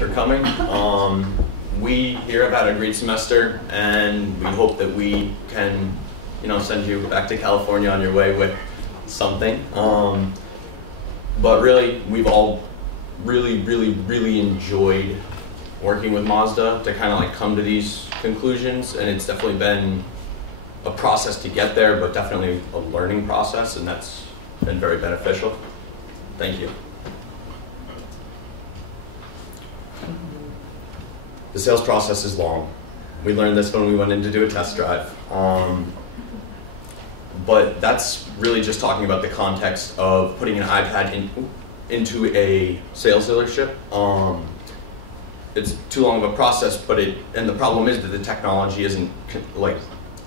for coming. We here have had a great semester, and we hope that we can, send you back to California on your way with something. But really, we've all really enjoyed working with Mazda to kind of like come to these conclusions, and it's definitely been a process to get there, but definitely a learning process, and that's been very beneficial. Thank you. The sales process is long. We learned this when we went in to do a test drive. But that's really just talking about the context of putting an iPad into a sales dealership. It's too long of a process, and the problem is that the technology isn't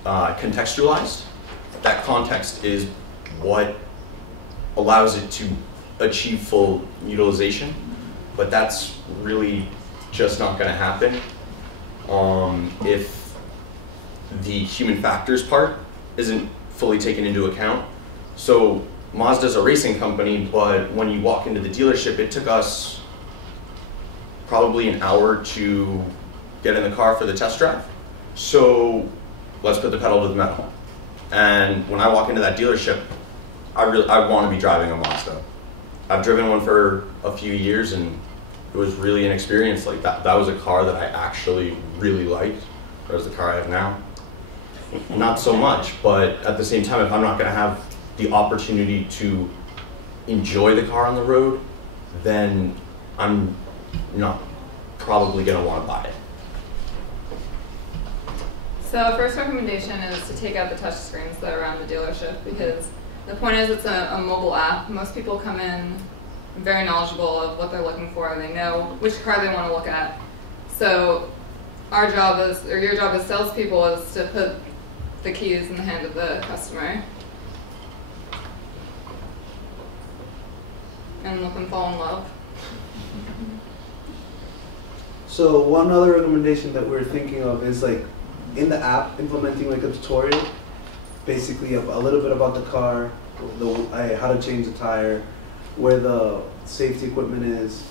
contextualized. That context is what allows it to achieve full utilization, but that's really just not going to happen if the human factors part isn't fully taken into account. So Mazda's a racing company, but when you walk into the dealership, it took us probably an hour to get in the car for the test drive. So let's put the pedal to the metal. And when I walk into that dealership, I want to be driving a Mazda. I've driven one for a few years, and it was really an experience. Like that was a car that I actually really liked. Whereas the car I have now, not so much. But at the same time, if I'm not going to have the opportunity to enjoy the car on the road, then I'm not probably going to want to buy it. So first recommendation is to take out the touch screens that are around the dealership, because the point is it's a mobile app. Most people come in very knowledgeable of what they're looking for, and they know which car they want to look at. So our job is, or your job as salespeople, is to put the keys in the hand of the customer and let them fall in love. So one other recommendation that we're thinking of is like in the app implementing like a tutorial, basically a little bit about the car, how to change the tire, where the safety equipment is,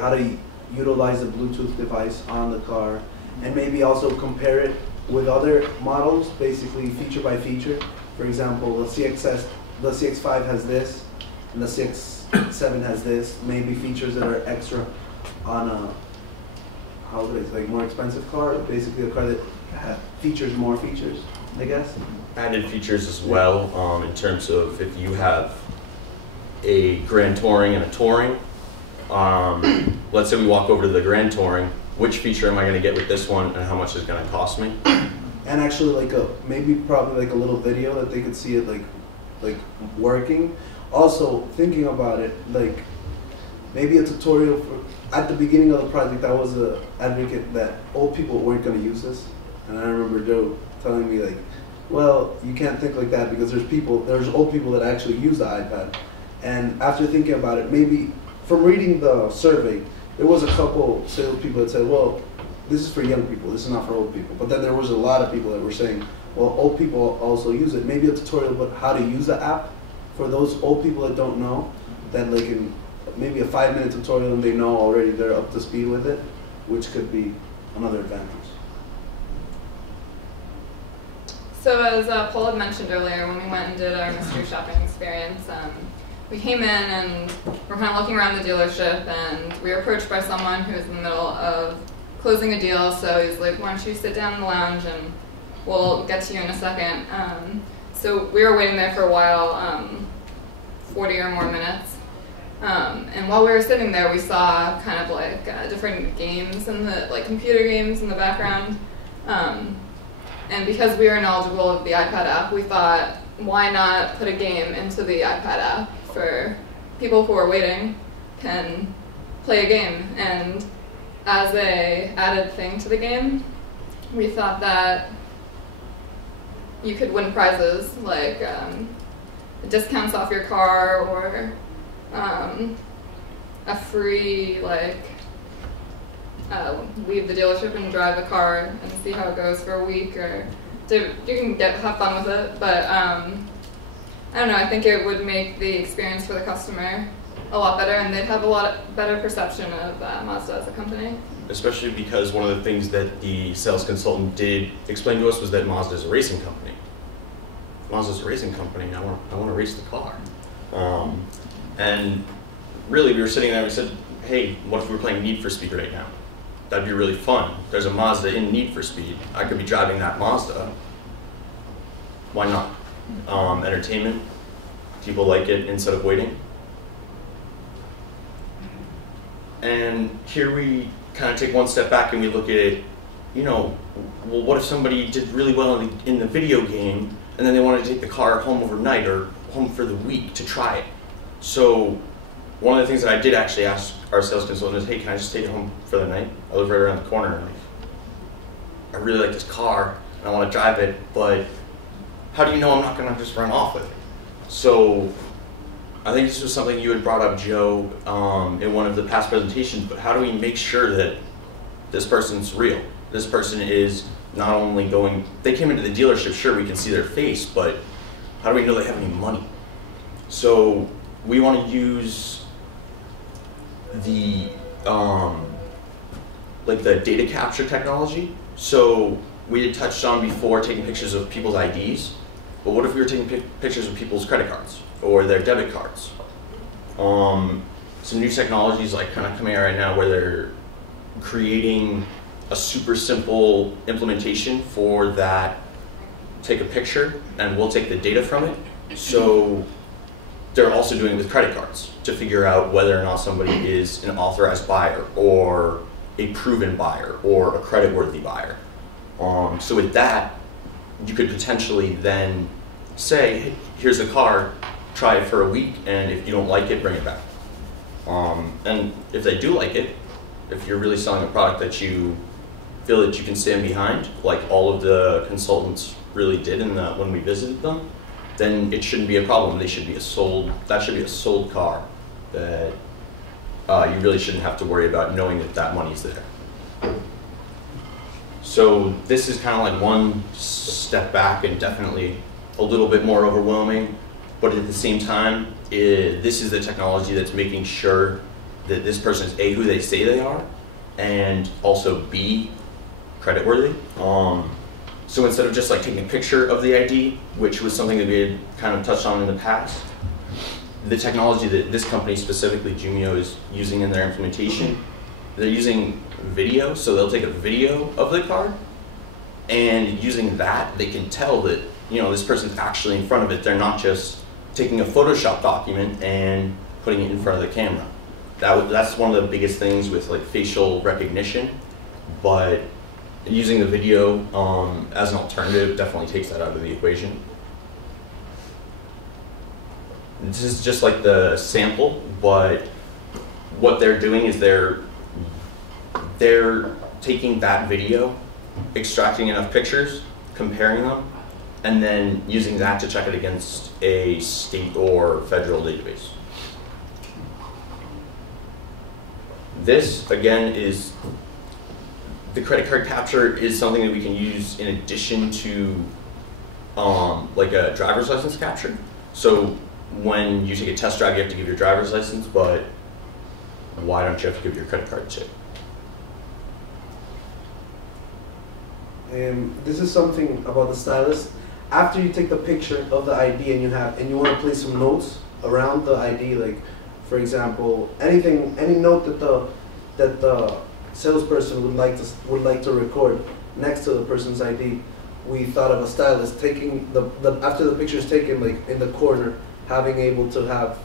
how to utilize the Bluetooth device on the car, and maybe also compare it with other models, basically feature by feature. For example, the CX-5 has this, and the CX-7 has this, maybe features that are extra on a, like more expensive car, basically a car that features more features, I guess. Added features as well, in terms of if you have a Grand Touring and a Touring. Let's say we walk over to the Grand Touring, which feature am I going to get with this one, and how much is it going to cost me? And actually, probably a little video that they could see it like working. Also, thinking about it, like maybe a tutorial for at the beginning of the project. I was an advocate that old people weren't going to use this, and I remember Joe telling me like, well, you can't think like that because there's old people that actually use the iPad. And after thinking about it, maybe from reading the survey, there was a couple salespeople that said, well, this is for young people, this is not for old people. But then there was a lot of people that were saying, well, old people also use it. Maybe a tutorial about how to use the app for those old people that don't know, that like in maybe a 5-minute tutorial and they know already, they're up to speed with it, which could be another advantage. So as Paul had mentioned earlier, when we went and did our mystery shopping experience, we came in and we're kind of looking around the dealership, and we were approached by someone who was in the middle of closing a deal. So he's like, why don't you sit down in the lounge and we'll get to you in a second. So we were waiting there for a while, 40 or more minutes. And while we were sitting there, we saw kind of like different games in the, like computer games in the background. And because we were knowledgeable of the iPad app, we thought, why not put a game into the iPad app for people who are waiting can play a game. And as a added thing to the game, we thought that you could win prizes like discounts off your car, or a free leave the dealership and drive the car and see how it goes for a week, or you can have fun with it. But I don't know, I think it would make the experience for the customer a lot better, and they'd have a lot better perception of Mazda as a company. Especially because one of the things that the sales consultant did explain to us was that Mazda is a racing company. Mazda's a racing company. I want to race the car. And really, we were sitting there and we said, hey, what if we were playing Need for Speed right now? That'd be really fun. There's a Mazda in Need for Speed. I could be driving that Mazda. Why not? Entertainment. People like it instead of waiting. And here we kind of take one step back and we look at it, you know, well, what if somebody did really well in the video game and then they wanted to take the car home overnight or home for the week to try it? So one of the things that I did actually ask our sales consultant is, hey, can I just take it home for the night? I live right around the corner and I really like this car and I want to drive it, but how do you know I'm not going to just run off with it? So I think this was something you had brought up, Joe, in one of the past presentations, but how do we make sure that this person's real? This person is not only going, they came into the dealership, sure, we can see their face, but how do we know they have any money? So we want to use the, like the data capture technology. So we had touched on before taking pictures of people's IDs, but what if we were taking pictures of people's credit cards or their debit cards? Some new technologies like kind of coming out right now where they're creating a super simple implementation for that. Take a picture and we'll take the data from it. So they're also doing it with credit cards to figure out whether or not somebody is an authorized buyer or a proven buyer or a credit-worthy buyer. So with that, you could potentially then say, hey, here's a car, try it for a week, and if you don't like it, bring it back. And if they do like it, if you're really selling a product that you feel that you can stand behind, like all of the consultants really did when we visited them, then it shouldn't be a problem. That should be a sold car that you really shouldn't have to worry about knowing that that money's there. So this is kind of like one step back and definitely a little bit more overwhelming, but at the same time, this is the technology that's making sure that this person is A, who they say they are, and also B, creditworthy. So instead of just like taking a picture of the ID, which was something that we had kind of touched on in the past, the technology that this company, specifically Jumio, is using in their implementation, they're using video, so they'll take a video of the car, and using that, they can tell that, you know, this person's actually in front of it. They're not just taking a Photoshop document and putting it in front of the camera. That's one of the biggest things with like facial recognition, but using the video as an alternative definitely takes that out of the equation. This is just like the sample, but what they're doing is they're taking that video, extracting enough pictures, comparing them, and then using that to check it against a state or federal database. This, again, is the credit card capture is something that we can use in addition to like a driver's license capture. So when you take a test drive, you have to give your driver's license, but why don't you have to give your credit card too? This is something about the stylus. After you take the picture of the ID and you want to place some notes around the ID, like for example, any note that the salesperson would like to record next to the person's ID, we thought of a stylus taking after the picture is taken, like in the corner, having able to have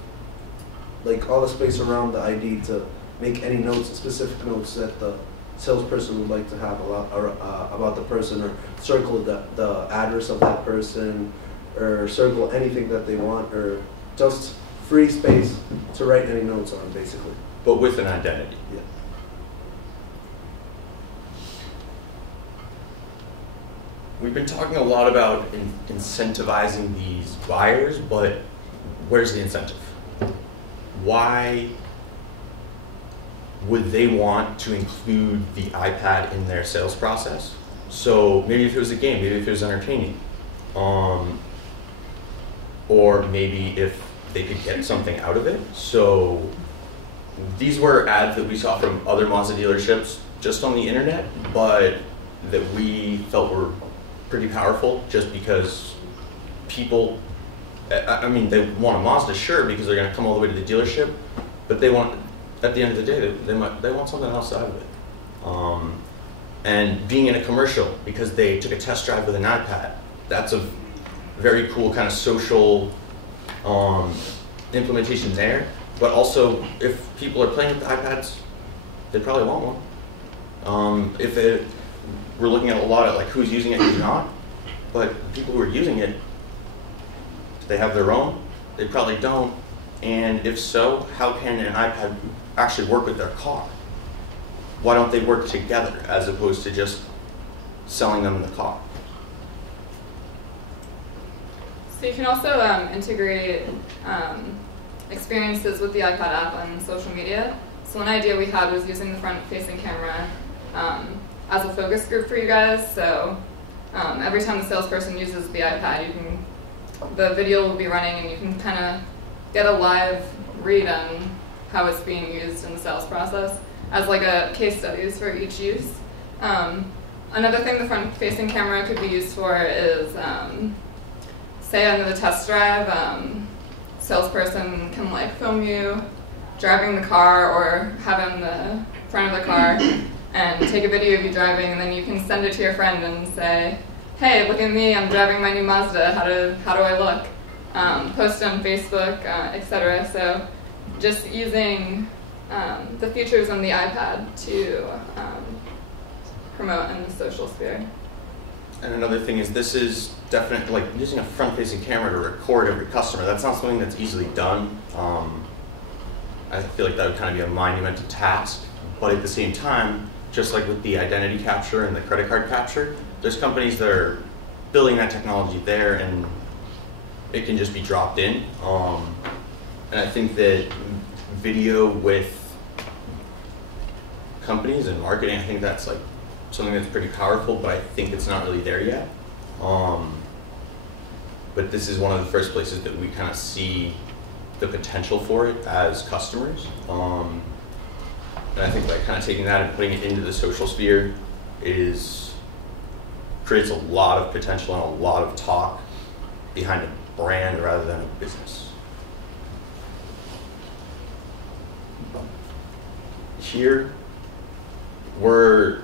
like all the space around the ID to make any notes, specific notes that the salesperson would like to have about the person, or circle the address of that person, or circle anything that they want, or just free space to write any notes on, basically. But with an identity. Yeah. We've been talking a lot about incentivizing these buyers, but where's the incentive? Why would they want to include the iPad in their sales process? So maybe if it was a game, maybe if it was entertaining, or maybe if they could get something out of it. So these were ads that we saw from other Mazda dealerships just on the internet, but that we felt were pretty powerful just because people, I mean, they want a Mazda, sure, because they're going to come all the way to the dealership, but they want, at the end of the day, they want something outside of it. And being in a commercial because they took a test drive with an iPad, that's a very cool kind of social implementation there. But also, if people are playing with the iPads, they probably want one. We're looking at a lot at like who's using it, who's not. But the people who are using it, do they have their own? They probably don't. And if so, how can an iPad actually work with their car? Why don't they work together as opposed to just selling them the car? So you can also integrate experiences with the iPad app on social media. So one idea we had was using the front-facing camera as a focus group for you guys. So every time the salesperson uses the iPad, the video will be running and you can kind of get a live read on how it's being used in the sales process as like a case studies for each use. Another thing the front-facing camera could be used for is, say under the test drive, salesperson can like film you driving the car or have in the front of the car and take a video of you driving, and then you can send it to your friend and say, hey, look at me, I'm driving my new Mazda, how do I look? Post on Facebook, etc. So just using the features on the iPad to promote in the social sphere. And another thing is this is definitely, like using a front-facing camera to record every customer, that's not something that's easily done. I feel like that would kind of be a monumental task, but at the same time, just like with the identity capture and the credit card capture, there's companies that are building that technology there and it can just be dropped in. And I think that video with companies and marketing, I think that's like something that's pretty powerful, but I think it's not really there yet. But this is one of the first places that we kind of see the potential for it as customers. And I think like kind of taking that and putting it into the social sphere creates a lot of potential and a lot of talk behind a brand rather than a business. Here, we're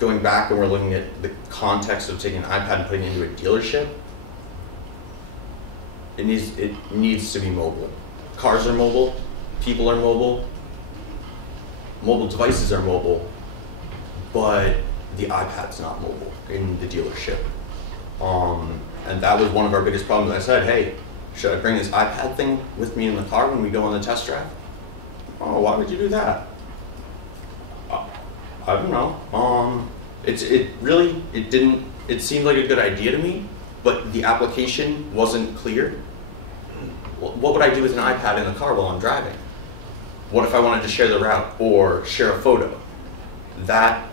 going back and we're looking at the context of taking an iPad and putting it into a dealership. It needs to be mobile. Cars are mobile, people are mobile, mobile devices are mobile, but the iPad's not mobile in the dealership. And that was one of our biggest problems. I said, hey, should I bring this iPad thing with me in the car when we go on the test drive? Oh, why would you do that? I don't know. It seemed like a good idea to me, but the application wasn't clear. What would I do with an iPad in the car while I'm driving? What if I wanted to share the route or share a photo? That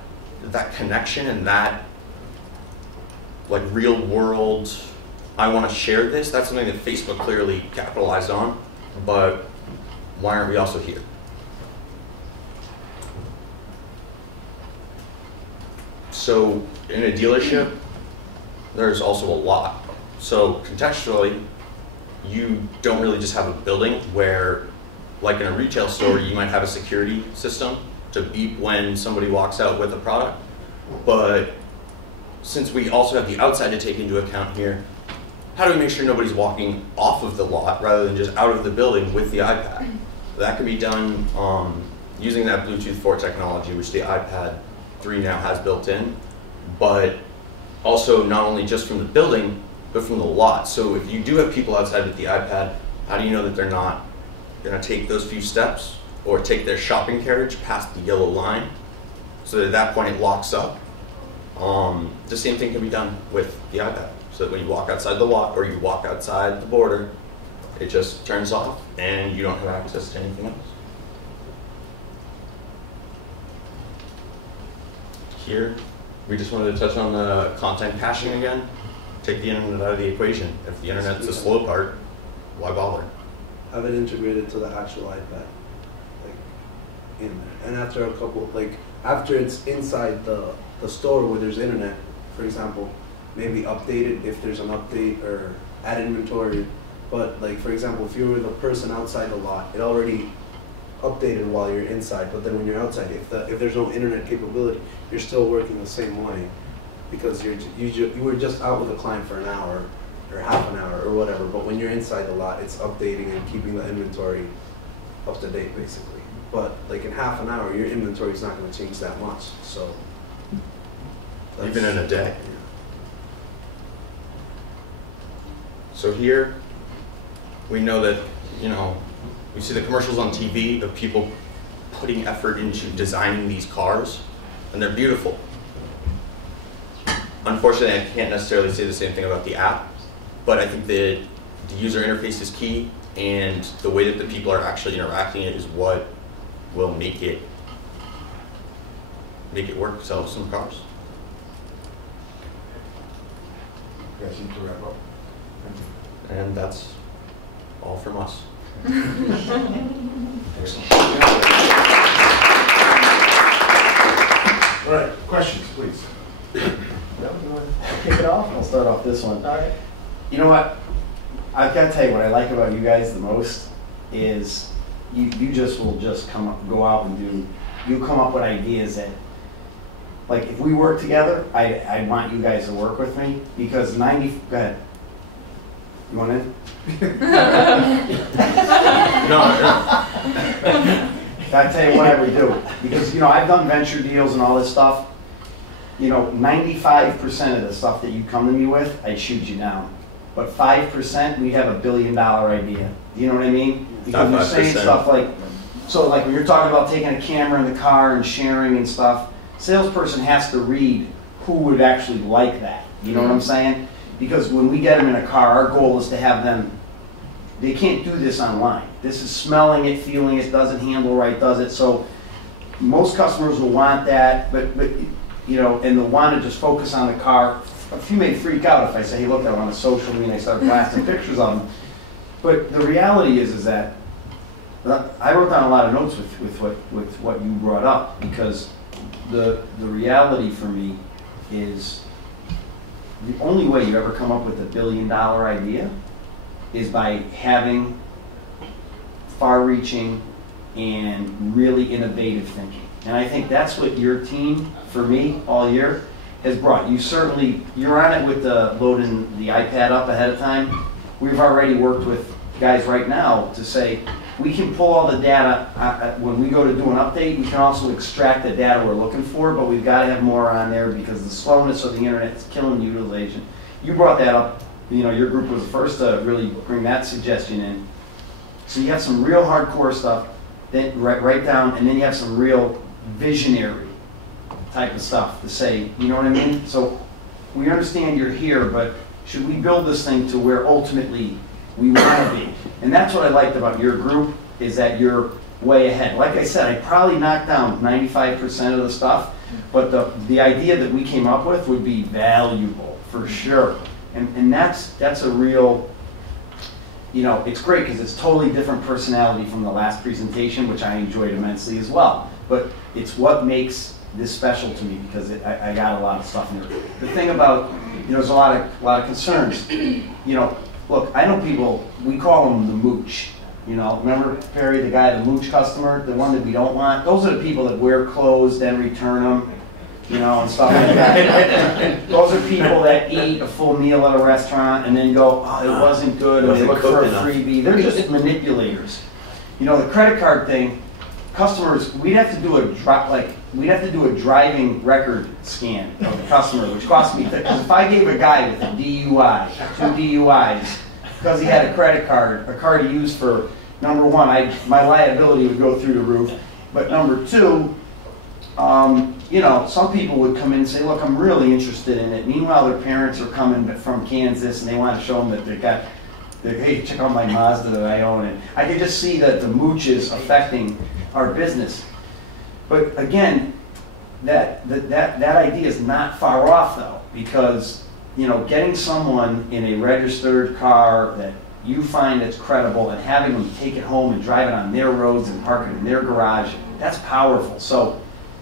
connection and that like real world, I want to share this, that's something that Facebook clearly capitalized on, but why aren't we also here? So in a dealership, there's also a lot. So contextually, you don't really just have a building where, like in a retail store, you might have a security system to beep when somebody walks out with a product. But since we also have the outside to take into account here, how do we make sure nobody's walking off of the lot rather than just out of the building with the iPad? That can be done using that Bluetooth 4 technology, which the iPad 3 now has built in, but also not only just from the building, but from the lot. So if you do have people outside with the iPad, how do you know that they're not going to take those few steps or take their shopping carriage past the yellow line so that at that point it locks up? The same thing can be done with the iPad. So that when you walk outside the lot or you walk outside the border, it just turns off and you don't have access to anything else. Here, we just wanted to touch on the content caching again. Take the internet out of the equation. If the internet's the slow part, why bother? Have it integrated to the actual iPad. in there. And after a couple, like after it's inside the store where there's internet, for example, maybe update it if there's an update or add inventory. But like for example, if you were the person outside the lot, it already updated while you're inside. But then when you're outside, if there's no internet capability, you're still working the same way because you were just out with a client for an hour or half an hour or whatever. But when you're inside the lot, it's updating and keeping the inventory up to date basically. But like in half an hour, your inventory is not going to change that much. So even in a day. So here, we know that, you know, we see the commercials on TV of people putting effort into designing these cars, and they're beautiful. Unfortunately, I can't necessarily say the same thing about the app, but I think that the user interface is key, and the way that the people are actually interacting it is what will make it work, sell some cars. You guys need to wrap up. And that's all from us. Excellent. All right, questions, please. No, you want to kick it off? I'll start off this one. All right. You know what? I've got to tell you what I like about you guys the most is you just will just go out and you come up with ideas that, like if we work together, I want you guys to work with me because go ahead. You want in? No. Gotta tell you what I would do. Because, you know, I've done venture deals and all this stuff. You know, 95% of the stuff that you come to me with, I shoot you down. But 5%, we have $1 billion idea. You know what I mean? Because you're saying stuff like, so like when you're talking about taking a camera in the car and sharing and stuff, salesperson has to read who would actually like that. You know what I'm saying? Because when we get them in a car, our goal is to have them, they can't do this online. This is smelling it, feeling it, doesn't handle right, does it? So most customers will want that, but you know, and they'll want to just focus on the car. A few may freak out if I say, hey, look, I want a social media, and I start blasting pictures of them. But the reality is that I wrote down a lot of notes with what you brought up, because the reality for me is the only way you ever come up with $1 billion idea is by having far-reaching and really innovative thinking. And I think that's what your team, for me, all year, has brought. You're on it with the loading the iPad up ahead of time. We've already worked with guys right now to say, we can pull all the data, when we go to do an update, we can also extract the data we're looking for, but we've got to have more on there because the slowness of the internet is killing utilization. You brought that up, you know, your group was the first to really bring that suggestion in. So you have some real hardcore stuff, then write down, and then you have some real visionary type of stuff to say, you know what I mean? So we understand you're here, but should we build this thing to where ultimately we want to be? And that's what I liked about your group, is that you're way ahead. Like I said, I probably knocked down 95% of the stuff, but the idea that we came up with would be valuable for sure. And that's a real, you know, it's great because it's totally different personality from the last presentation, which I enjoyed immensely as well. But it's what makes this special to me, because I got a lot of stuff in there. The thing about, you know, there's a lot of concerns. You know, look, I know people, we call them the mooch. You know, remember Perry, the guy, the mooch customer, the one that we don't want? Those are the people that wear clothes, then return them, you know, and stuff like that. Those are people that eat a full meal at a restaurant and then go, oh, it wasn't good, and they look for a freebie. They're just manipulators. You know, the credit card thing, customers, we'd have to do a driving record scan of the customer, which cost me, because if I gave a guy with a DUI, 2 DUIs, because he had a credit card, a card he used for, number one, my liability would go through the roof, but number two, you know, some people would come in and say, look, I'm really interested in it. Meanwhile, their parents are coming from Kansas and they want to show them that hey, check out my Mazda that I own. And I could just see that the mooch is affecting our business. But again, that idea is not far off though, because, you know, getting someone in a registered car that you find that's credible and having them take it home and drive it on their roads and park it in their garage, That's powerful. So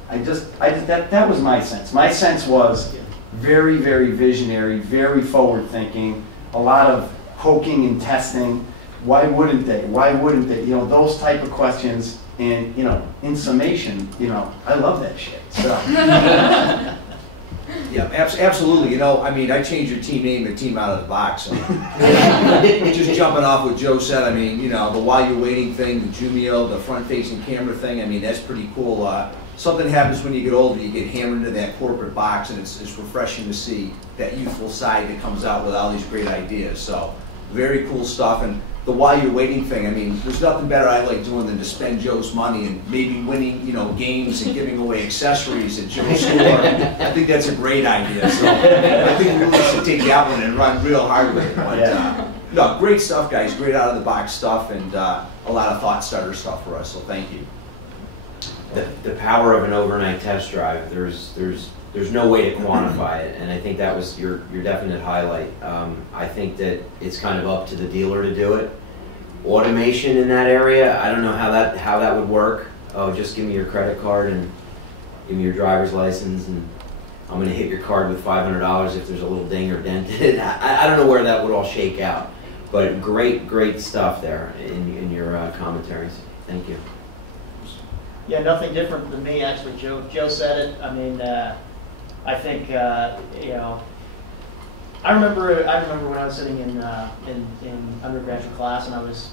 that was my sense. My sense was very, very visionary, very forward thinking, a lot of poking and testing. Why wouldn't they? Why wouldn't they? You know, those type of questions. And, you know, in summation, you know, I love that shit. So. Yeah, absolutely. You know, I mean, I changed your team name to Team Out of the Box. So. Just jumping off what Joe said, I mean, you know, the while you're waiting thing, the Jumio, the front-facing camera thing, I mean, that's pretty cool. Something happens when you get older, you get hammered into that corporate box, and it's refreshing to see that youthful side that comes out with all these great ideas. So, very cool stuff. And the while you're waiting thing, I mean, there's nothing better I like doing than to spend Joe's money and maybe winning, you know, games and giving away accessories at Joe's store. I think that's a great idea. So I think we really should take that one and run real hard with it. But, no, great stuff, guys. Great out of the box stuff, and a lot of thought starter stuff for us. So thank you. The power of an overnight test drive. There's no way to quantify it, and I think that was your definite highlight. I think that it's kind of up to the dealer to do it. Automation in that area, I don't know how that would work. Oh, just give me your credit card and give me your driver's license, and I'm going to hit your card with $500 if there's a little ding or dent in it. I don't know where that would all shake out, but great stuff there in your commentaries. Thank you. Yeah, nothing different than me, actually. Joe said it. I mean, I think you know. I remember when I was sitting in undergraduate class, and I was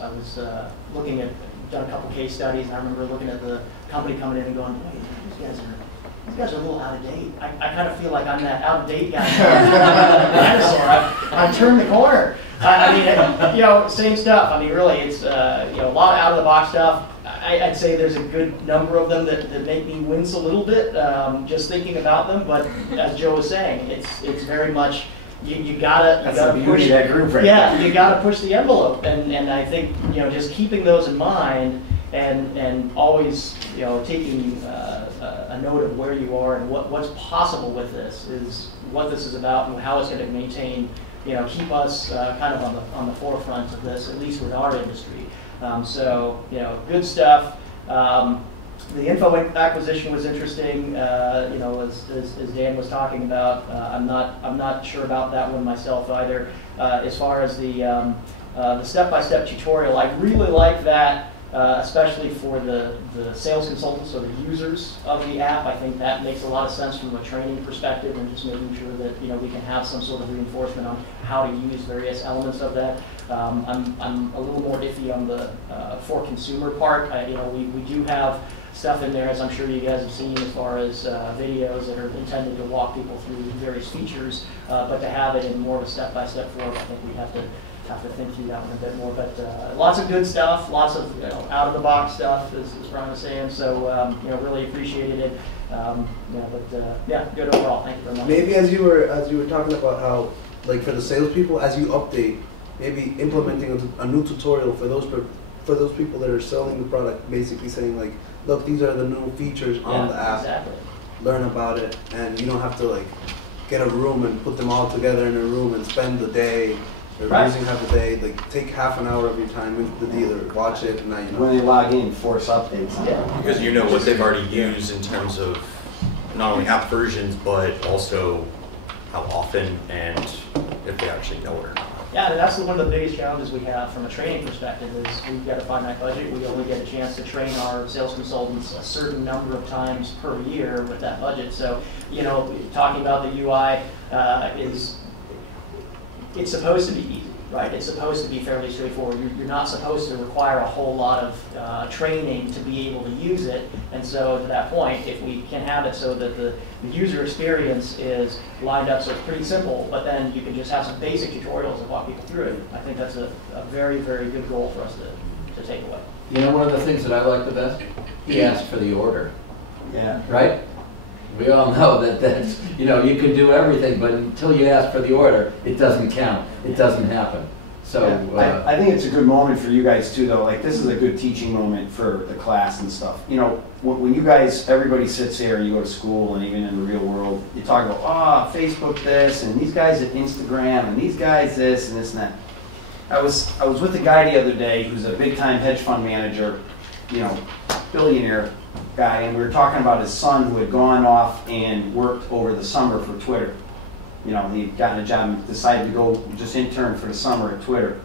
looking at, done a couple case studies, and I remember looking at the company coming in and going, wait, these guys are a little out of date. I kind of feel like I'm that out of date guy. Dinosaur. I've turned the corner. I mean, you know, same stuff. I mean, really, it's you know, a lot of out of the box stuff. I'd say there's a good number of them that make me wince a little bit just thinking about them. But as Joe was saying, it's very much you gotta push that group right there. You gotta push the envelope, and I think, you know, just keeping those in mind and always, you know, taking a note of where you are and what's possible with this is what this is about and how it's going to maintain, you know, keep us kind of on the forefront of this, at least with our industry. So, you know, good stuff. The info acquisition was interesting. You know, as Dan was talking about, I'm not sure about that one myself either. As far as the step-by-step tutorial, I really like that, especially for the sales consultants or the users of the app. I think that makes a lot of sense from a training perspective, and just making sure that, you know, we can have some sort of reinforcement on how to use various elements of that. I'm a little more iffy on the for consumer part. You know, we do have stuff in there, as I'm sure you guys have seen, as far as videos that are intended to walk people through various features, but to have it in more of a step-by-step form, I think we have to think through that one a bit more. But lots of good stuff, lots of, you know, out-of-the-box stuff, as Brian was saying. So you know, really appreciated it. Yeah, good overall. Thank you very much. Maybe as you were talking about how, like, for the salespeople, as you update, maybe implementing a new tutorial for those people that are selling the product, basically saying, like, look, these are the new features on the app. Exactly. Learn about it, and you don't have to, like, get a room and put them all together in a room and spend the day, or using half a day. Like, take half an hour of your time with the dealer, watch it, and now you know. When they log in, force updates. Yeah. Because you know what they've already used in terms of not only app versions, but also how often and if they actually know it or not. Yeah, and that's one of the biggest challenges we have from a training perspective is we've got a finite budget. We only get a chance to train our sales consultants a certain number of times per year with that budget. So, you know, talking about the UI it's supposed to be easy, right? It's supposed to be fairly straightforward. You're not supposed to require a whole lot of training to be able to use it. And so to that point, if we can have it so that the user experience is lined up so it's pretty simple, but then you can just have some basic tutorials and walk people through it, I think that's a very, very good goal for us to take away. You know, one of the things that I like the best? He asked for the order. Yeah. Right? We all know that's, you know, you can do everything, but until you ask for the order, it doesn't count. It doesn't happen. So yeah. I think it's a good moment for you guys too, though. Like, this is a good teaching moment for the class and stuff. You know, when you guys, everybody sits here, you go to school, and even in the real world, you talk about, Facebook this, and these guys at Instagram, and these guys this, and this and that. I was with a guy the other day who's a big-time hedge fund manager, you know, billionaire, guy, and we were talking about his son who had gone off and worked over the summer for Twitter. You know, he'd gotten a job and decided to go just intern for the summer at Twitter.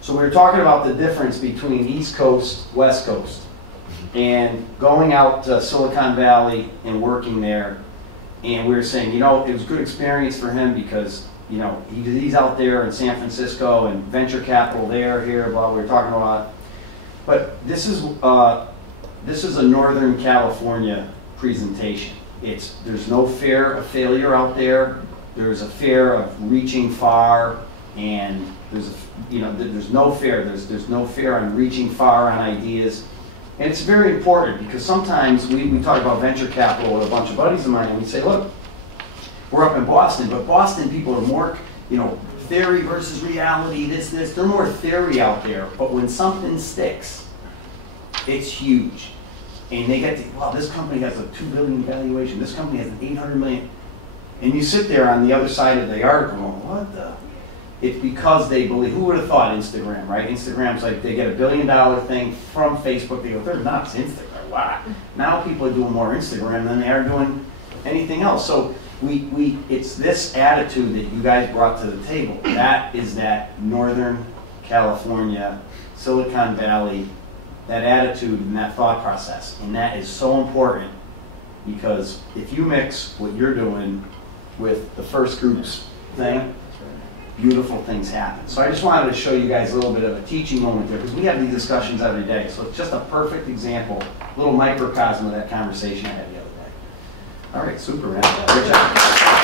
So we were talking about the difference between East Coast, West Coast, and going out to Silicon Valley and working there. And we were saying, you know, it was a good experience for him because, you know, he's out there in San Francisco and venture capital there, here, blah, we were talking about. But this is a Northern California presentation. There's no fear of failure out there. There's a fear of reaching far, and there's no fear. There's no fear on reaching far on ideas. And it's very important because sometimes we talk about venture capital with a bunch of buddies of mine, and we say, look, we're up in Boston, but Boston people are more, you know, theory versus reality, this. They're more theory out there. But when something sticks, it's huge. And they get to, wow, this company has a $2 billion valuation. This company has an $800 million. And you sit there on the other side of the article going, what the? It's because they believe, who would have thought Instagram, right? Instagram's like, they get a $1 billion thing from Facebook. They go, they're nuts, Instagram, wow. Now people are doing more Instagram than they are doing anything else. So it's this attitude that you guys brought to the table. That is that Northern California, Silicon Valley, that attitude and that thought process. And that is so important because if you mix what you're doing with the First Group's thing, beautiful things happen. So I just wanted to show you guys a little bit of a teaching moment there because we have these discussions every day. So it's just a perfect example, a little microcosm of that conversation I had the other day. All right, super, man. Great job.